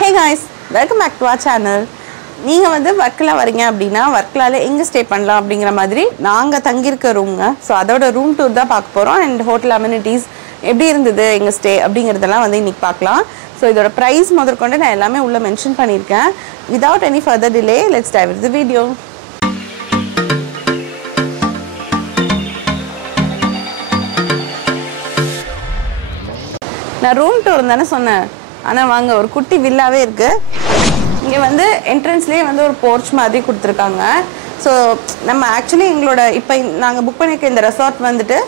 Hey guys, welcome back to our channel. நீங்க வந்து வர்க்கலா வரீங்க அப்படினா வர்க்கலால எங்க ஸ்டே பண்ணலாம் அப்படிங்கற மாதிரி நாங்க தங்கி இருக்க ரூம்ங்க. சோ அதோட ரூம் டூர் தான் பார்க்க போறோம் and hotel amenities எப்படி இருந்தது எங்க ஸ்டே அப்படிங்கறதெல்லாம் வந்து இன்னைக்கு பார்க்கலாம். சோ இதோட பிரைஸ் முதற்கொண்டு நான் எல்லாமே உள்ள மென்ஷன் பண்ணிருக்கேன். Without any further delay, let's dive into the video. நான் ரூம் டூர் தானே சொன்னேன். ஆனா வாங்க ஒரு குட்டி வில்லாவே இருக்கு. இங்க வந்து என்ட்ரன்ஸ்லயே வந்து ஒரு போர்ச் மாதிரி கொடுத்திருக்காங்க. சோ நம்ம एक्चुअली எங்களோட இப்போ நாங்க புக் பண்ணிருக்க இந்த ரெசார்ட் வந்துட்டு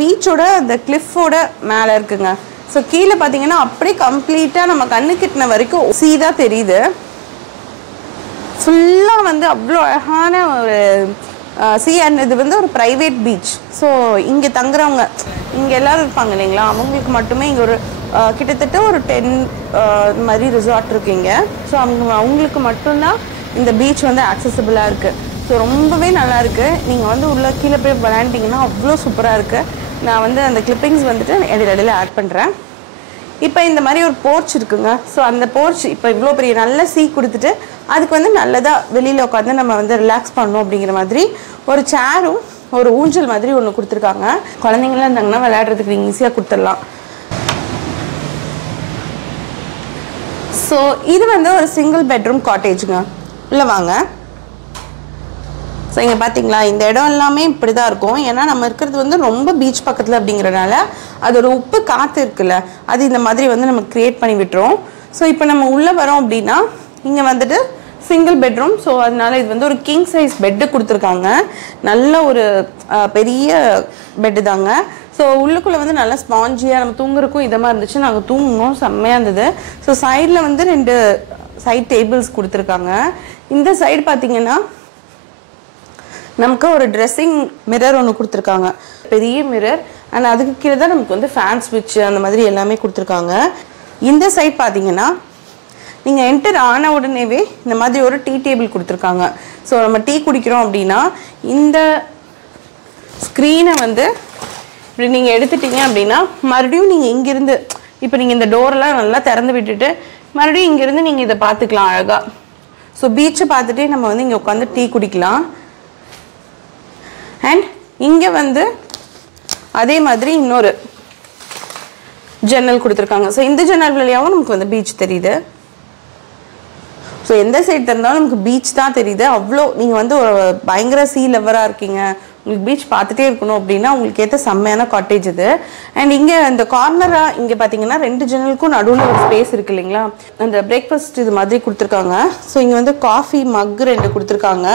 பீச்சோட அந்த கிளிஃபோட மேல இருக்குங்க. சோ கீழ பாத்தீங்கன்னா அப்படியே கம்ப்ளீட்டா நம்ம கண்ணு கிட்டன வரைக்கும் சீதா தெரியுது. ஃபுல்லா வந்து அவ்வளோ அழகான ஒரு சி அண்ட் இது வந்து ஒரு பிரைவேட் பீச். ஸோ இங்கே தங்குறவங்க இங்கே எல்லோரும் இருப்பாங்க இல்லைங்களா, அவங்களுக்கு மட்டுமே இங்கே ஒரு கிட்டத்தட்ட ஒரு 10 மாதிரி ரிசார்ட் இருக்குங்க. ஸோ அவங்களுக்கு மட்டும்தான் இந்த பீச் வந்து ஆக்சசிபிளாக இருக்குது. ஸோ ரொம்பவே நல்லாயிருக்கு. நீங்கள் வந்து உள்ள கீழே போய் விளையாண்டிங்கன்னா அவ்வளோ சூப்பராக இருக்குது. நான் வந்து அந்த கிளிப்பிங்ஸ் வந்துட்டு இடையில ஆட் பண்ணுறேன். இப்போ இந்த மாதிரி ஒரு போர்ச் இருக்குங்க. ஸோ அந்த போர்ச் இப்போ இவ்வளோ பெரிய நல்ல சீ கொடுத்துட்டு அதுக்கு வந்து நல்லதாக வெளியில் உட்காந்து நம்ம வந்து ரிலாக்ஸ் பண்ணணும் அப்படிங்கிற மாதிரி ஒரு சேரும் ஒரு ஊஞ்சல் மாதிரி ஒன்று கொடுத்துருக்காங்க. குழந்தைங்களாம் இருந்தாங்கன்னா விளையாடுறதுக்கு நீங்கள் ஈஸியாக கொடுத்துடலாம். ஸோ இது வந்து ஒரு சிங்கிள் பெட்ரூம் காட்டேஜுங்க. உள்ள வாங்க. ஸோ இங்கே பார்த்தீங்களா, இந்த இடம் எல்லாமே இப்படி தான் இருக்கும். ஏன்னா நம்ம இருக்கிறது வந்து ரொம்ப பீச் பக்கத்தில் அப்படிங்கிறனால அதோட உப்பு காற்று இருக்குல்ல, அது இந்த மாதிரி வந்து நம்ம க்ரியேட் பண்ணி விட்டுரும். ஸோ இப்போ நம்ம உள்ளே வரோம் அப்படின்னா இங்கே வந்துட்டு சிங்கிள் பெட்ரூம். ஸோ அதனால இது வந்து ஒரு கிங் சைஸ் பெட்டு கொடுத்துருக்காங்க. நல்ல ஒரு பெரிய பெட்டு தாங்க. ஸோ உள்ளுக்குள்ளே வந்து நல்லா ஸ்பாஞ்சியாக நம்ம தூங்குறதுக்கும் இதமாக இருந்துச்சு. நாங்கள் தூங்கணும், செம்மையாக இருந்தது. ஸோ சைடில் வந்து 2 சைட் டேபிள்ஸ் கொடுத்துருக்காங்க. இந்த சைடு பார்த்தீங்கன்னா நமக்கு ஒரு ட்ரெஸ்ஸிங் மிரர் ஒன்று கொடுத்துருக்காங்க, பெரிய மிரர். அண்ட் அதுக்கு கீழே தான் நமக்கு வந்து ஃபேன் ஸ்விட்ச் அந்த மாதிரி எல்லாமே கொடுத்துருக்காங்க. இந்த சைட் பார்த்தீங்கன்னா நீங்கள் என்டர் ஆன உடனேவே இந்த மாதிரி ஒரு டீ டேபிள் கொடுத்துருக்காங்க. ஸோ நம்ம டீ குடிக்கிறோம் அப்படின்னா இந்த ஸ்க்ரீனை வந்து இப்படி நீங்கள் எடுத்துட்டீங்க அப்படின்னா மறுபடியும் நீங்கள் இங்கேருந்து இப்போ நீங்கள் இந்த டோரெல்லாம் நல்லா திறந்து விட்டுட்டு மறுபடியும் இங்கேருந்து நீங்கள் இதை பார்த்துக்கலாம் அழகாக. ஸோ பீச்சை பார்த்துட்டே நம்ம வந்து இங்கே உட்காந்து டீ குடிக்கலாம். அண்ட் இங்கே வந்து அதே மாதிரி இன்னொரு ஜன்னல் கொடுத்துருக்காங்க. ஸோ இந்த ஜன்னல் வழியாகவும் நமக்கு வந்து பீச் தெரியுது. ஸோ எந்த சைடு திறந்தாலும் நமக்கு பீச் தான் தெரியுது. அவ்வளோ நீங்கள் வந்து ஒரு பயங்கர சீ லவ்வராக இருக்கீங்க, உங்களுக்கு பீச் பார்த்துட்டே இருக்கணும் அப்படின்னா உங்களுக்கு ஏற்ற செம்மையான காட்டேஜ் இது. அண்ட் இங்கே இந்த கார்னராக இங்கே பார்த்தீங்கன்னா 2 ஜன்னலுக்கும் நடுவில் ஒரு ஸ்பேஸ் இருக்குது இல்லைங்களா, அந்த பிரேக்ஃபாஸ்ட் இது மாதிரி கொடுத்துருக்காங்க. ஸோ இங்கே வந்து காஃபி மக் 2 கொடுத்துருக்காங்க.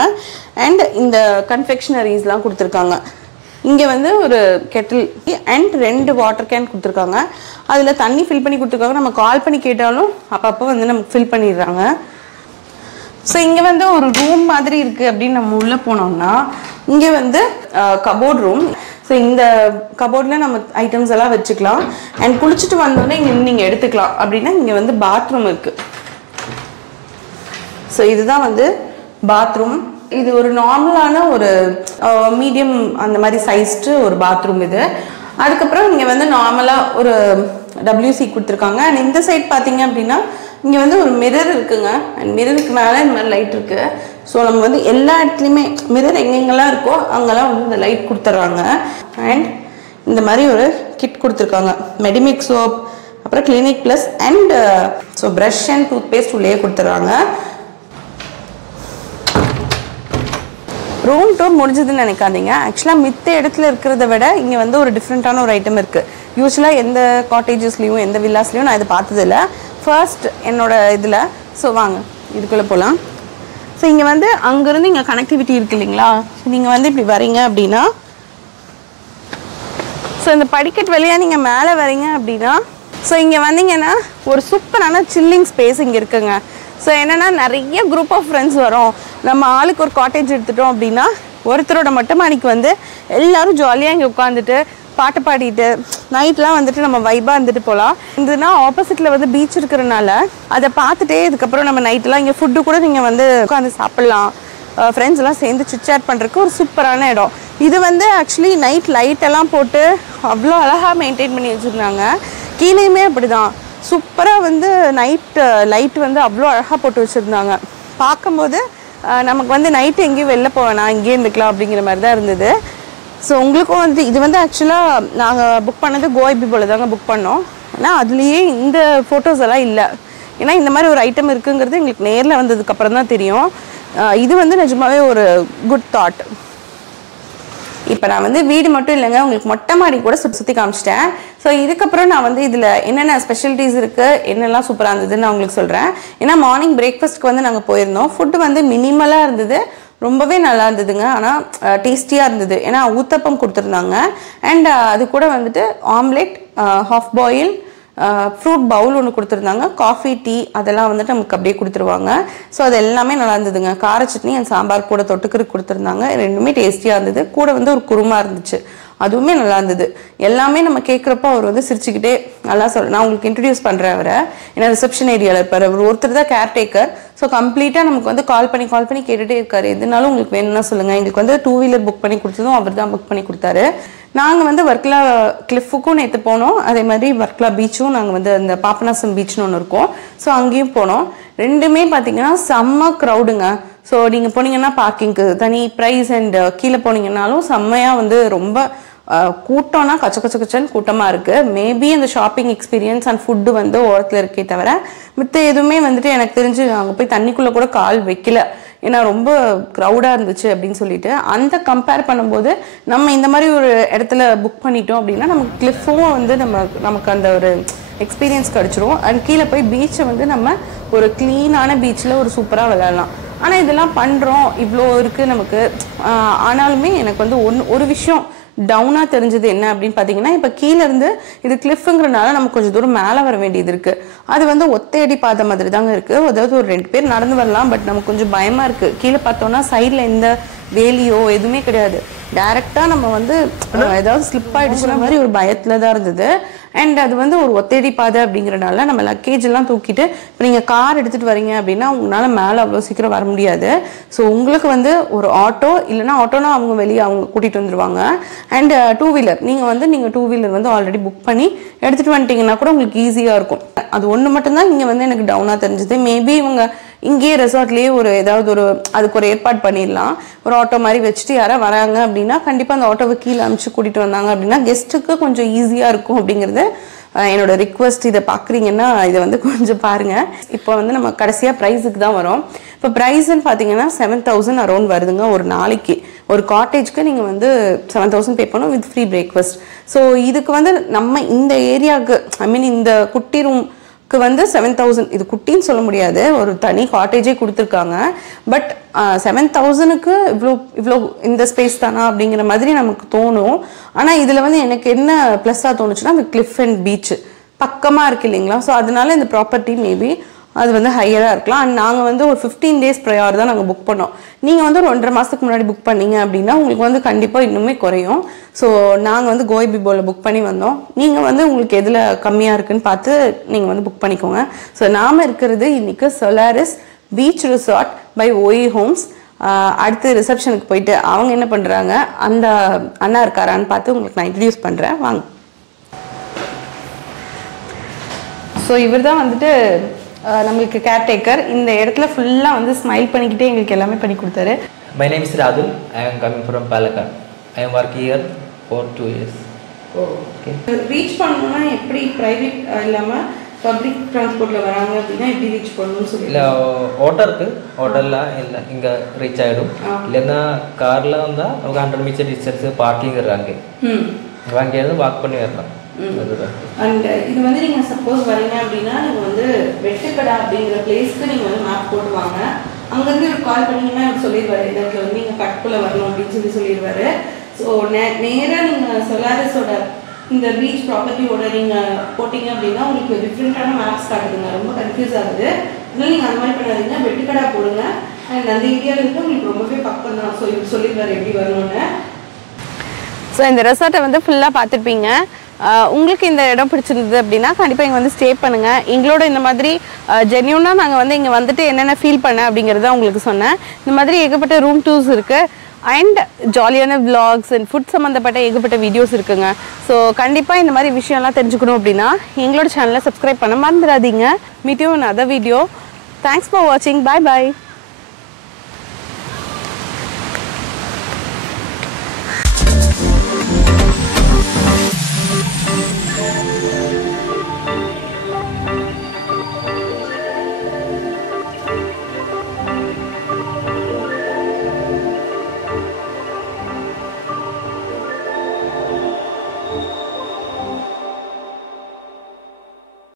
அண்ட் இந்த கன்ஃபெக்ஷனரிஸ்லாம் கொடுத்துருக்காங்க. இங்கே வந்து ஒரு கெட்டில் அண்ட் 2 வாட்டர் கேன் கொடுத்துருக்காங்க. அதில் தண்ணி ஃபில் பண்ணி கொடுத்துருக்காங்க. நம்ம கால் பண்ணி கேட்டாலும் அப்பப்போ வந்து நமக்கு ஃபில் பண்ணிடுறாங்க. ஸோ இங்கே வந்து ஒரு ரூம் மாதிரி இருக்குது அப்படின்னு நம்ம உள்ளே போனோம்னா இங்கே வந்து கபோர்ட் ரூம். ஸோ இந்த கபோர்டில் நம்ம ஐட்டம்ஸ் எல்லாம் வச்சுக்கலாம். அண்ட் குளிச்சுட்டு வந்தோடனே இங்கே நீங்கள் எடுத்துக்கலாம். அப்படின்னா இங்கே வந்து பாத்ரூம் இருக்குது. ஸோ இதுதான் வந்து பாத்ரூம். இது ஒரு நார்மலான ஒரு மீடியம் அந்த மாதிரி சைஸ்டு ஒரு பாத்ரூம் இது. அதுக்கப்புறம் இங்கே வந்து நார்மலாக ஒரு WC கொடுத்துருக்காங்க. அண்ட் இந்த சைட் பார்த்தீங்க அப்படின்னா இங்கே வந்து ஒரு மிரர் இருக்குங்க. அண்ட் மிரருக்கு மேலே இந்த மாதிரி லைட் இருக்குது. ஸோ நம்ம வந்து எல்லா இடத்துலையுமே மிரர் எங்கெங்கெல்லாம் இருக்கோ அங்கெல்லாம் வந்து இந்த லைட் கொடுத்துட்றாங்க. அண்ட் இந்த மாதிரி ஒரு கிட் கொடுத்துருக்காங்க. மெடிமிக் சோப், அப்புறம் clinic plus and so brush and toothpaste உள்ளே கொடுத்துட்றாங்க. ரூம் டூர் முடிஞ்சதுன்னு நினைக்காதீங்க. ஆக்சுவலாக மித்த இடத்துல இருக்கிறத விட இங்கே வந்து ஒரு டிஃப்ரெண்ட்டான ஒரு ஐட்டம் இருக்குது. யூஸ்வலாக எந்த காட்டேஜஸ்லேயும் எந்த வில்லாஸ்லேயும் நான் இதை பார்த்ததில்ல, ஃபர்ஸ்ட் என்னோட இதில். ஸோ வாங்க இதுக்குள்ளே போகலாம். ஸோ இங்கே வந்து அங்கேருந்து இங்கே கனெக்டிவிட்டி இருக்குது இல்லைங்களா, நீங்கள் வந்து இப்படி வரீங்க அப்படின்னா ஸோ இந்த படிக்கட் வழியாக நீங்கள் மேலே வரீங்க அப்படின்னா ஸோ இங்கே வந்தீங்கன்னா ஒரு சூப்பரான சில்லிங் ஸ்பேஸ் இங்கே இருக்குங்க. ஸோ என்னென்னா நிறைய குரூப் ஆஃப் ஃப்ரெண்ட்ஸ் வரும். நம்ம ஆளுக்கு ஒரு காட்டேஜ் எடுத்துட்டோம் அப்படின்னா ஒருத்தரோட மொட்டை மாடிக்கு வந்து எல்லோரும் ஜாலியாக இங்கே உட்காந்துட்டு பாட்டு பாடிட்டு நைட்லாம் வந்துட்டு நம்ம வைபாக இருந்துட்டு போகலாம். இதுனா ஆப்போசிட்டில் வந்து பீச் இருக்கிறனால அதை பார்த்துட்டே இதுக்கப்புறம் நம்ம நைட்டெலாம் இங்கே ஃபுட்டு கூட நீங்கள் வந்து உட்காந்து சாப்பிட்லாம். ஃப்ரெண்ட்ஸ் எல்லாம் சேர்ந்து சிட்சாட் பண்ணுறதுக்கு ஒரு சூப்பரான இடம் இது. வந்து ஆக்சுவலி நைட் லைட்டெல்லாம் போட்டு அவ்வளோ அழகாக மெயின்டைன் பண்ணி வச்சுருந்தாங்க. கீழேயுமே அப்படி தான். சூப்பராக வந்து லைட் வந்து அவ்வளோ அழகாக போட்டு வச்சுருந்தாங்க. பார்க்கும்போது நமக்கு வந்து நைட்டு எங்கேயும் வெளில போவேணா, இங்கேயே இருந்துக்கலாம் அப்படிங்கிற மாதிரி தான் இருந்தது. ஸோ உங்களுக்கும் வந்து இது வந்து ஆக்சுவலாக நாங்கள் புக் பண்ணது கோஐபி போல் தாங்க புக் பண்ணோம். ஆனால் அதுலேயே இந்த ஃபோட்டோஸ் எல்லாம் இல்லை. ஏன்னா இந்த மாதிரி ஒரு ஐட்டம் இருக்குங்கிறது எங்களுக்கு நேரில் வந்ததுக்கப்புறம் தான் தெரியும். இது வந்து நிஜமாவே ஒரு குட் தாட். இப்போ நான் வந்து வீடு மட்டும் இல்லைங்க, உங்களுக்கு மொட்டை மாடி கூட சுற்றி காமிச்சிட்டேன். ஸோ இதுக்கப்புறம் நான் வந்து இதில் என்னென்ன ஸ்பெஷலிட்டிஸ் இருக்குது, என்னெல்லாம் சூப்பராக இருந்ததுன்னு நான் உங்களுக்கு சொல்கிறேன். ஏன்னா மார்னிங் பிரேக்ஃபாஸ்ட்க்கு வந்து நாங்கள் போயிருந்தோம். ஃபுட்டு வந்து மினிமலாக இருந்தது, ரொம்பவே நல்லா இருந்ததுங்க. ஆனால் டேஸ்டியாக இருந்தது. ஏன்னா ஊத்தப்பம் கொடுத்துருந்தாங்க. அண்ட் அது கூட வந்துட்டு omelette, half boil, fruit bowl ஒன்று கொடுத்துருந்தாங்க. காஃபி, டீ அதெல்லாம் வந்துட்டு நமக்கு அப்படியே கொடுத்துருவாங்க. ஸோ அது எல்லாமே நல்லா இருந்ததுங்க. கார சட்னி அண்ட் சாம்பார் கூட தொட்டுக்கிறதுக்கு கொடுத்துருந்தாங்க. ரெண்டுமே டேஸ்டியாக இருந்தது. கூட வந்து ஒரு குருமா இருந்துச்சு, அதுவுமே நல்லா இருந்தது. எல்லாமே நம்ம கேட்குறப்போ அவர் வந்து சிரிச்சுக்கிட்டே நல்லா நான் உங்களுக்கு இன்ட்ரடியூஸ் பண்ணுறேன் அவரை. ஏன்னா ரிசப்ஷன் ஏரியாவில் இருப்பார். அவர் ஒருத்தர் தான் கேர்டேக்கர். ஸோ கம்ப்ளீட்டாக நமக்கு வந்து கால் பண்ணி கேட்டுகிட்டே இருக்காரு. எதுனாலும் உங்களுக்கு வேணும்னா சொல்லுங்கள். எங்களுக்கு வந்து 2 வீலர் புக் பண்ணி கொடுத்ததும் அவர் தான் புக் பண்ணி கொடுத்தாரு. நாங்கள் வந்து வர்க்கலா கிளிஃபுக்கும் நேற்று போனோம். அதே மாதிரி வர்க்கலா பீச்சும் நாங்கள் வந்து அந்த பாபநாசம் பீச்னு ஒன்று இருக்கும். ஸோ அங்கேயும் போனோம். ரெண்டுமே பார்த்தீங்கன்னா செம்ம க்ரௌடுங்க. ஸோ நீங்கள் போனீங்கன்னா பார்க்கிங்க்கு தனி ப்ரைஸ் அண்ட் கீழே போனீங்கன்னாலும் செம்மையாக வந்து ரொம்ப கூட்டம்னா கச்சன்னு கூட்டமாக இருக்குது. மேபி அந்த ஷாப்பிங் எக்ஸ்பீரியன்ஸ் அண்ட் ஃபுட்டு வந்து ஓரத்தில் இருக்கே தவிர மித்த எதுவுமே வந்துட்டு எனக்கு தெரிஞ்சு அங்கே போய் தண்ணிக்குள்ளே கூட கால் வைக்கல. ஏன்னா ரொம்ப க்ரௌடாக இருந்துச்சு அப்படின்னு சொல்லிட்டு. அந்த கம்பேர் பண்ணும்போது நம்ம இந்த மாதிரி ஒரு இடத்துல புக் பண்ணிட்டோம் அப்படின்னா நமக்கு கிளிஃபும் வந்து நமக்கு அந்த ஒரு எக்ஸ்பீரியன்ஸ் கிடச்சிரும். அண்ட் கீழே போய் பீச்சை வந்து நம்ம ஒரு க்ளீனான பீச்சில் ஒரு சூப்பராக விளையாடலாம். ஆனால் இதெல்லாம் பண்ணுறோம், இவ்வளோ இருக்குது நமக்கு. ஆனாலுமே எனக்கு வந்து ஒரு விஷயம் டவுனாக தெரிஞ்சது என்ன அப்படின்னு பார்த்தீங்கன்னா, இப்போ கீழேருந்து இது கிளிஃபுங்கிறனால நமக்கு கொஞ்சம் தூரம் மேலே வர வேண்டியது இருக்குது. அது வந்து ஒத்தையடி பாதை மாதிரி தாங்க இருக்குது. அதாவது ஒரு 2 பேர் நடந்து வரலாம். பட் நமக்கு கொஞ்சம் பயமாக இருக்குது. கீழே பார்த்தோன்னா சைடில் எந்த வேலியோ எதுவுமே கிடையாது. டைரெக்டாக நம்ம வந்து ஏதாவது ஸ்லிப் ஆகிடுச்சுன மாதிரி ஒரு பயத்தில் தான் இருந்தது. அண்ட் அது வந்து ஒரு ஒத்தையடி பாதை அப்படிங்கிறனால நம்ம லக்கேஜ் எல்லாம் தூக்கிட்டு இப்போ நீங்கள் கார் எடுத்துகிட்டு வரீங்க அப்படின்னா உங்களால் மேலே அவ்வளோ சீக்கிரம் வர முடியாது. ஸோ உங்களுக்கு வந்து ஒரு ஆட்டோ இல்லைனா ஆட்டோனா அவங்க வெளியே அவங்க கூட்டிகிட்டு வந்துடுவாங்க. அண்ட் 2 வீலர் நீங்கள் 2 வீலர் வந்து ஆல்ரெடி புக் பண்ணி எடுத்துகிட்டு வந்துட்டீங்கன்னா கூட உங்களுக்கு ஈஸியாக இருக்கும். அது ஒன்று மட்டும்தான் இங்கே வந்து எனக்கு டவுனாக தெரிஞ்சது. மேபி இவங்க இங்கேயே ரெசார்ட்லேயே அதுக்கு ஒரு ஏற்பாடு பண்ணிடலாம். ஒரு ஆட்டோ மாதிரி வச்சுட்டு யாராவது வராங்க அப்படின்னா கண்டிப்பாக அந்த ஆட்டோவை கீழே அனுப்பிச்சு கூட்டிகிட்டு வந்தாங்க அப்படின்னா கெஸ்ட்டுக்கு கொஞ்சம் ஈஸியாக இருக்கும் அப்படிங்கிறது என்னோட ரிக்வெஸ்ட். இதை பார்க்குறீங்கன்னா இதை வந்து கொஞ்சம் பாருங்கள். இப்போ வந்து நம்ம கடைசியாக ப்ரைஸுக்கு தான் வரோம். இப்போ ப்ரைஸ்ன்னு பார்த்தீங்கன்னா 7000 அரௌண்ட் வருதுங்க ஒரு நாளைக்கு. ஒரு காட்டேஜ்க்கு நீங்கள் வந்து 7000 பே பண்ணணும் வித் ஃப்ரீ பிரேக்ஃபாஸ்ட். ஸோ இதுக்கு வந்து நம்ம இந்த ஏரியாவுக்கு இந்த குட்டி ரூம்க்கு வந்து 7000. இது குட்டின்னு சொல்ல முடியாது, ஒரு தனி காட்டேஜே கொடுத்துருக்காங்க. பட் 7000க்கு இவ்வளோ இந்த ஸ்பேஸ் தானா அப்படிங்கிற மாதிரி நமக்கு தோணும். ஆனால் இதில் வந்து எனக்கு என்ன ப்ளஸ்ஸாக தோணுச்சுன்னா அந்த கிளிஃப் அண்ட் பீச் பக்கமாக இருக்குது இல்லைங்களா. ஸோ அதனால இந்த ப்ராப்பர்ட்டி மேபி அது வந்து ஹையராக இருக்கலாம். அண்ட் நாங்கள் வந்து ஒரு 15 days ப்ரையர் தான் நாங்கள் புக் பண்ணோம். நீங்கள் வந்து ஒரு 1.5 மாதத்துக்கு முன்னாடி புக் பண்ணீங்க அப்படின்னா உங்களுக்கு வந்து கண்டிப்பாக இன்னுமே குறையும். ஸோ நாங்கள் வந்து கோஐபி போலில் புக் பண்ணி வந்தோம். நீங்கள் வந்து உங்களுக்கு எதில் கம்மியாக இருக்குன்னு பார்த்து நீங்கள் வந்து புக் பண்ணிக்கோங்க. ஸோ நாம் இருக்கிறது இன்றைக்கி Solaris beach resort by OYO homes. அடுத்து ரிசப்ஷனுக்கு போயிட்டு அவங்க என்ன பண்ணுறாங்க, அந்த அண்ணா இருக்காரான்னு பார்த்து உங்களுக்கு நான் இன்ட்ரடியூஸ் பண்ணுறேன், வாங்க. ஸோ இவர் தான் வந்துட்டு நம்மளுக்கு கேர்டேக்கர். இந்த இடத்துல ஃபுல்லாக வந்து ஸ்மைல் பண்ணிக்கிட்டே எங்களுக்கு எல்லாமே பண்ணி கொடுத்தாரு. My name is Radul. I am coming from Palakkad. I am working here for 2 years. Okay. Reach பண்ணணும்னா எப்படி ப்ரைவேட் இல்லாமல் பப்ளிக் டிரான்ஸ்போர்ட்டில் வராங்க அப்படின்னா எப்படி ரீச் பண்ணணும்னு சொல்லி இல்லை ஓட்டோ இருக்குது. ஓட்டோலாம் இல்லை இங்கே ரீச் ஆகிடும். இல்லைன்னா காரில் வந்தால் நமக்கு 100 மீட்டர் டிஸ்டன்ஸு பார்க்கிங் இருக்காங்க. அங்கேருந்து வாக் பண்ணி வரலாம். அண்ட் இது வந்து நீங்கள் சப்போஸ் வரீங்க அப்படின்னா நீங்கள் வந்து வெட்டுக்கடா அப்படிங்கிற பிளேஸ்க்கு நீங்கள் வந்து மேப் போட்டுவாங்க. அங்கேருந்து ஒரு கால் பண்ணிங்கன்னா எனக்கு சொல்லிடுவார், இந்த இடத்துல வந்து நீங்கள் கட்குள்ளே வரணும் அப்படின்னு சொல்லிடுவார். ஸோ நேராக நீங்கள் சோலாரிஸோட இந்த பீச் ப்ராப்பர்ட்டியோட நீங்கள் போட்டிங்க அப்படின்னா உங்களுக்கு டிஃப்ரெண்ட்டான மேப்ஸ் காட்டுதுங்க. ரொம்ப கன்ஃபியூஸ் ஆகுது. அதனால நீங்கள் அந்த மாதிரி பண்ணாதீங்க, வெட்டுக்கடா போடுங்க. அண்ட் அந்த ஏரியாவிலேருந்து உங்களுக்கு ரொம்பவே பக்கம் தான். ஸோ இது சொல்லிடுவார் எப்படி வரணும்னு. ஸோ இந்த ரெசார்ட்டை வந்து ஃபுல்லாக பார்த்துருப்பீங்க. உங்களுக்கு இந்த இடம் பிடிச்சிருந்தது அப்படின்னா கண்டிப்பாக இங்கே வந்து ஸ்டே பண்ணுங்கள். எங்களோட இந்த மாதிரி ஜென்யூனாக நாங்கள் வந்து இங்கே வந்துட்டு என்னென்ன ஃபீல் பண்ணேன் அப்படிங்கிறத உங்களுக்கு சொன்னேன். இந்த மாதிரி ஏகப்பட்ட ரூம் டூர்ஸ் இருக்குது. அண்ட் ஜாலியான vlogs அண்ட் ஃபுட் சம்மந்தப்பட்ட ஏகப்பட்ட வீடியோஸ் இருக்குங்க. ஸோ கண்டிப்பாக இந்த மாதிரி விஷயம்லாம் தெரிஞ்சுக்கணும் அப்படின்னா எங்களோட சேனலை சப்ஸ்கிரைப் பண்ண மறந்துடாதீங்க. Meet you in other video. Thanks for வாட்சிங். Bye by.